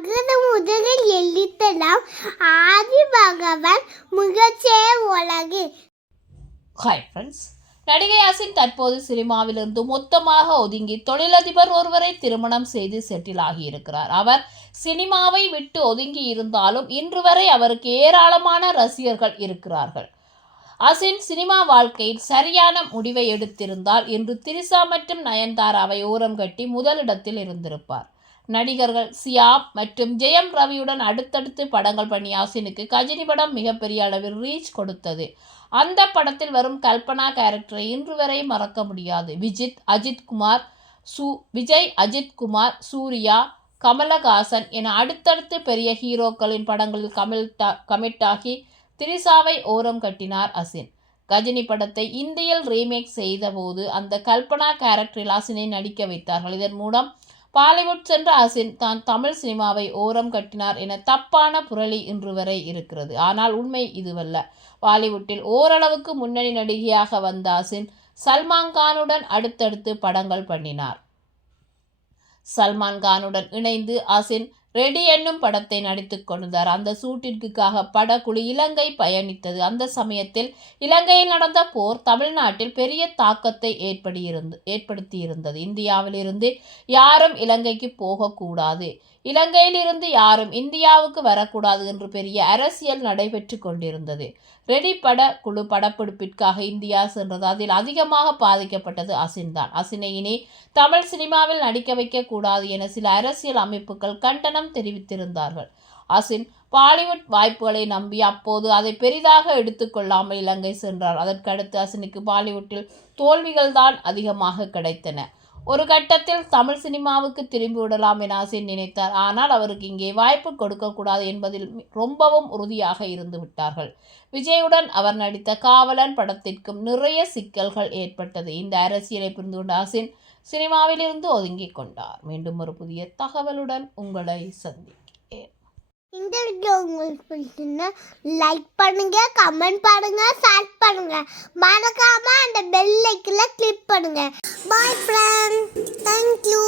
அகர முதலில் எழுத்தலாம். ஆதி பகவான் முகச்சே உலகு. ஹாய் ஃப்ரெண்ட்ஸ் நடிகை அசின் தற்போது சினிமாவிலிருந்து மொத்தமாக ஒதுங்கி தொழிலதிபர் ஒருவரை திருமணம் செய்து செட்டில் ஆகியிருக்கிறார். அவர் சினிமாவை விட்டு ஒதுங்கி இருந்தாலும் இன்று வரை அவருக்கு ஏராளமான ரசிகர்கள் இருக்கிறார்கள். அசின் சினிமா வாழ்க்கையில் சரியான முடிவை எடுத்திருந்தால் இன்று திரிசா மற்றும் நயன்தாராவை ஓரம் கட்டி முதலிடத்தில் இருந்திருப்பார். நடிகர்கள் சியாம் மற்றும் ஜெயம் ரவியுடன் அடுத்தடுத்து படங்கள் பணியாசினுக்கு கஜினி படம் மிகப்பெரிய அளவில் ரீச் கொடுத்தது. அந்த படத்தில் வரும் கல்பனா கேரக்டரை இன்று வரை மறக்க முடியாது. விஜித் அஜித் குமார் சூ விஜய் அஜித் குமார் சூர்யா கமலஹாசன் என அடுத்தடுத்து பெரிய ஹீரோக்களின் படங்களில் கமில் கமிட்டாகி திரிசாவை ஓரம் கட்டினார் அசின். கஜினி படத்தை இந்தியில் ரீமேக் செய்தபோது அந்த கல்பனா கேரக்டரில் அசினை நடிக்க வைத்தார்கள். இதன் மூலம் பாலிவுட் சென்ற அசின் தான் தமிழ் சினிமாவை ஓரம் கட்டினார் என தப்பான புரளி இன்று வரை இருக்கிறது. ஆனால் உண்மை இதுவல்ல. பாலிவுட்டில் ஓரளவுக்கு முன்னணி நடிகையாக வந்த அசின் சல்மான் கானுடன் அடுத்தடுத்து படங்கள் பண்ணினார். சல்மான் கானுடன் இணைந்து அசின் ரெடி என்னும் படத்தை நடித்துக் கொண்டார் அந்த சூட்டிற்குக்காக படக்குழு இலங்கை பயணித்தது. அந்த சமயத்தில் இலங்கையில் நடந்த போர் தமிழ்நாட்டில் பெரிய தாக்கத்தை ஏற்படுத்தியிருந்து ஏற்படுத்தியிருந்தது. இந்தியாவிலிருந்து யாரும் இலங்கைக்கு போகக்கூடாது. இலங்கையிலிருந்து யாரும் இந்தியாவுக்கு வரக்கூடாது என்று பெரிய அரசியல் நடைபெற்று கொண்டிருந்தது. ரெடி பட குழு படப்பிடிப்பிற்காக இந்தியா சென்றது. அதில் அதிகமாக பாதிக்கப்பட்டது அசின் தான். அசினை இனி தமிழ் சினிமாவில் நடிக்க வைக்க கூடாது என சில அரசியல் அமைப்புகள் கண்டனம் தெரிவித்திருந்தார்கள். அசின் பாலிவுட் வாய்ப்புகளை நம்பி அப்போது அதை பெரிதாக எடுத்துக்கொள்ளாமல் இலங்கை சென்றார். அதற்கடுத்து அசினுக்கு பாலிவுட்டில் தோல்விகள் தான் அதிகமாக கிடைத்தன. ஒரு கட்டத்தில் தமிழ் சினிமாவுக்கு திரும்பி விடலாம் என அசின் நினைத்தார். ஆனால் அவருக்கு இங்கே வாய்ப்பு கொடுக்கக்கூடாது என்பதில் ரொம்பவும் உறுதியாக இருந்து விட்டார்கள். விஜயுடன் அவர் நடித்த காவலன் படத்திற்கும் நிறைய சிக்கல்கள் ஏற்பட்டது. இந்த அரசியலை புரிந்து கொண்ட அசின் சினிமாவிலிருந்து ஒதுங்கிக் கொண்டார். மீண்டும் ஒரு புதிய தகவலுடன் உங்களை சந்திக்கிறேன். இந்த வீடியோ உங்களுக்கு பிடிச்சிருந்தா லைக் பண்ணுங்க கமெண்ட் பண்ணுங்க ஷேர் பண்ணுங்க. மறக்காம அந்த பெல் ஐக்கில் கிளிக் பண்ணுங்க. Bye friend thank you